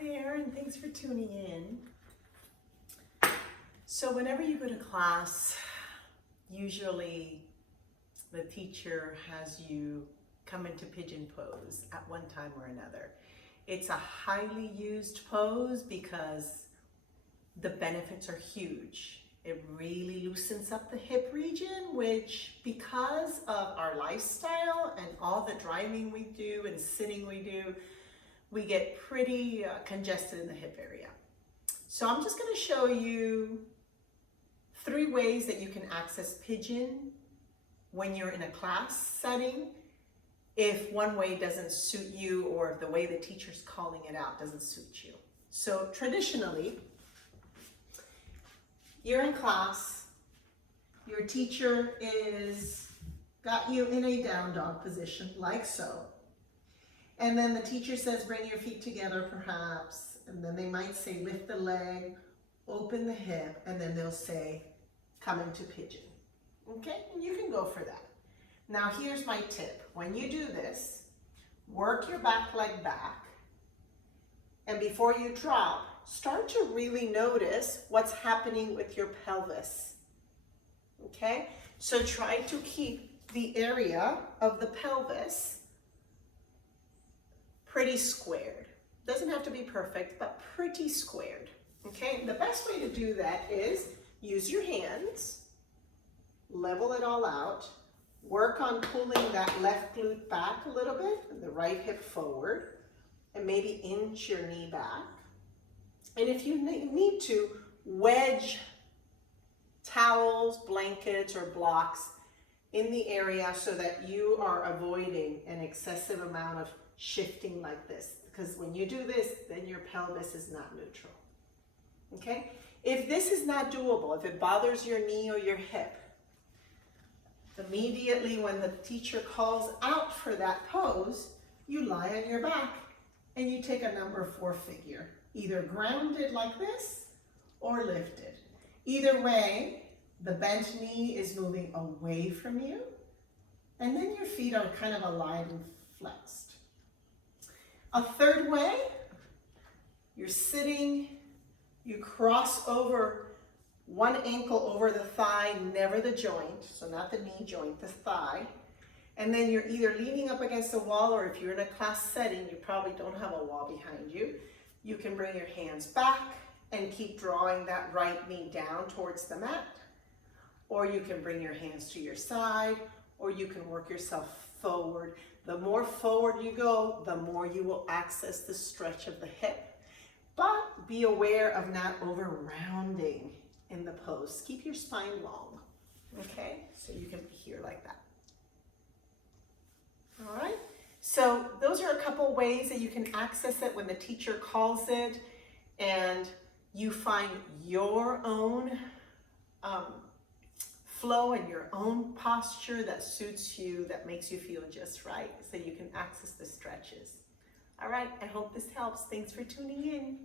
there, and thanks for tuning in. So whenever you go to class, usually the teacher has you come into pigeon pose at one time or another. It's a highly used pose because the benefits are huge. It really loosens up the hip region, which because of our lifestyle and all the driving we do and sitting we do, we get pretty congested in the hip area. So I'm just going to show you 3 ways that you can access pigeon when you're in a class setting, if one way doesn't suit you or if the way the teacher's calling it out doesn't suit you. So traditionally, you're in class, your teacher is got you in a down dog position, like so. And then the teacher says, bring your feet together perhaps, and then they might say, lift the leg, open the hip, and then they'll say, come into pigeon. Okay, and you can go for that. Now here's my tip. When you do this, work your back leg back, and before you drop, start to really notice what's happening with your pelvis. Okay, so try to keep the area of the pelvis pretty squared. Doesn't have to be perfect, but pretty squared. Okay, the best way to do that is use your hands, level it all out, work on pulling that left glute back a little bit, and the right hip forward, and maybe inch your knee back. And if you need to, wedge towels, blankets, or blocks in the area so that you are avoiding an excessive amount of shifting like this. Because when you do this, then your pelvis is not neutral. Okay? If this is not doable, if it bothers your knee or your hip, immediately when the teacher calls out for that pose, you lie on your back and you take a number 4 figure, either grounded like this or lifted. Either way, the bent knee is moving away from you, and then your feet are kind of aligned and flexed. A third way, you're sitting, you cross over one ankle over the thigh, never the joint, so not the knee joint, the thigh. And then you're either leaning up against the wall, or if you're in a class setting, you probably don't have a wall behind you. You can bring your hands back and keep drawing that right knee down towards the mat. Or you can bring your hands to your side, or you can work yourself forward. The more forward you go, the more you will access the stretch of the hip. But be aware of not over rounding in the pose. Keep your spine long, okay? So you can be here like that. All right, so those are a couple ways that you can access it when the teacher calls it, and you find your own flow and your own posture that suits you, that makes you feel just right, so you can access the stretches. All right, I hope this helps. Thanks for tuning in.